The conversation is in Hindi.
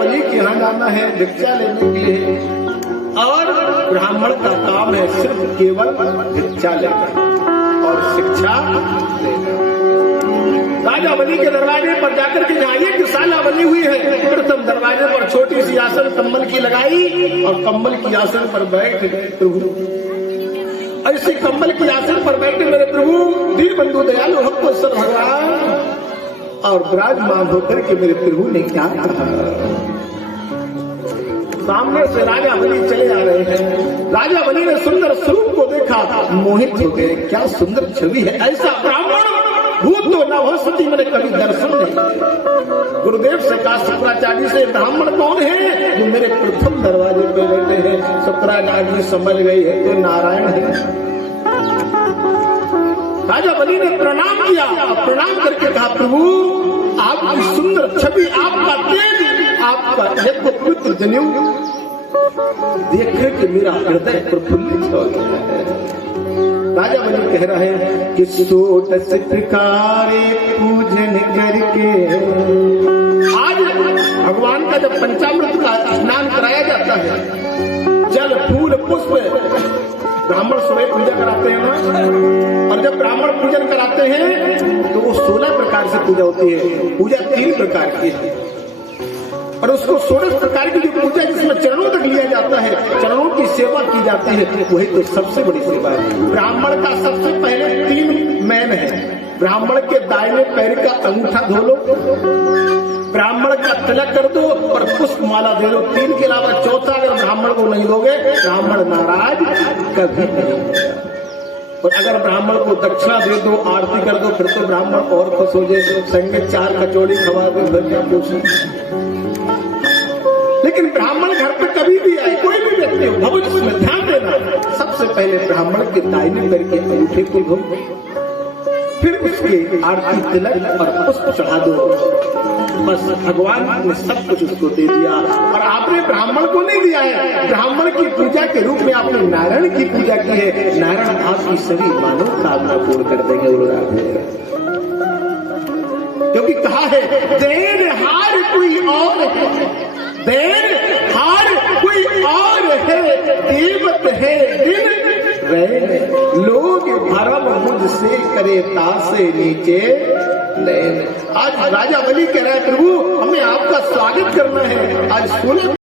बलि के यहाँ जाना है भिक्षा लेने के लिए, और ब्राह्मण का काम है सिर्फ केवल भिक्षा लेना और शिक्षा लेना। राजा बलि के दरवाजे पर जाकर के जहाँ एक शाला बनी हुई है, प्रथम दरवाजे पर छोटी सी आसन कंबल की लगाई और कंबल की आसन पर बैठ गए प्रभु। ऐसे कंबल की आसन पर बैठे मेरे प्रभु दीन बंधु दयालु भक्त भगवान, और विराजमान होकर के मेरे प्रभु ने क्या कहा। सामने से राजा बलि चले आ रहे हैं। राजा बलि ने सुंदर स्वरूप को देखा, मोहित हो गए। क्या सुंदर छवि है, ऐसा ब्राह्मण भूत तो न हो सती मैंने कभी दर्शन नहीं। गुरुदेव से कहा शुक्राचार्य से, ब्राह्मण कौन है जो मेरे प्रथम दरवाजे पे बैठे हैं। शुक्राचार्य समझ गई है तो नारायण है। राजा बलि ने प्रणाम किया, प्रणाम करके कहा प्रभु आपकी सुंदर छवि, आपका तेज, आपका यज्ञ पुत्र जनेऊ देख के मेरा हृदय प्रफुल्लित हो गया है। राजा बलि कह रहे हैं कि सोटस प्रकार पूजन करके, आज भगवान का जब पंचामृत का स्नान कराया जाता है, जल फूल पुष्प ब्राह्मण सुबह पूजा कराते हैं ना, और जब ब्राह्मण पूजन कराते हैं तो वो 16 प्रकार से पूजा होती है। पूजा 3 प्रकार की है, और उसको 16 प्रकार की जो पूजा जिसमें चरणों तक लिया जाता है, चरणों की सेवा की जाती है, वही तो सबसे बड़ी सेवा है। ब्राह्मण का सबसे पहले 3 मैन है। ब्राह्मण के दाहिने पैर का अंगूठा धो लो, ब्राह्मण का तिलक कर दो और पुष्प माला दे दो। 3 के अलावा चौथा अगर ब्राह्मण को नहीं दोगे, ब्राह्मण नाराज कभी नहीं। और अगर ब्राह्मण को दक्षिणा दे दो, आरती कर दो, फिर तो ब्राह्मण और खुश हो जाए, संगे 4 कचौड़ी खवा दो, फिर क्या पूछो। लेकिन ब्राह्मण घर पे कभी भी आए, कोई भी व्यक्ति हो, भविष्य में ध्यान देना, सबसे पहले ब्राह्मण के दाहिने पैर के अंगूठे को धो, फिर उसके आरती तिलक और पुष्प चढ़ा दो। बस भगवान ने सब कुछ उसको दे दिया। और आपने ब्राह्मण को नहीं दिया है, ब्राह्मण की पूजा के रूप में आपने नारायण की पूजा की है। नारायण आपकी सभी मानव कामना पूर्ण कर देंगे। क्योंकि कहा है देन हार कोई और है, देन हार कोई और है, देवत है दिन लोग भरम मुझसे करे तासे नीचे ले। आज राजा बलि कह रहा है प्रभु हमें आपका स्वागत करना है। आज 16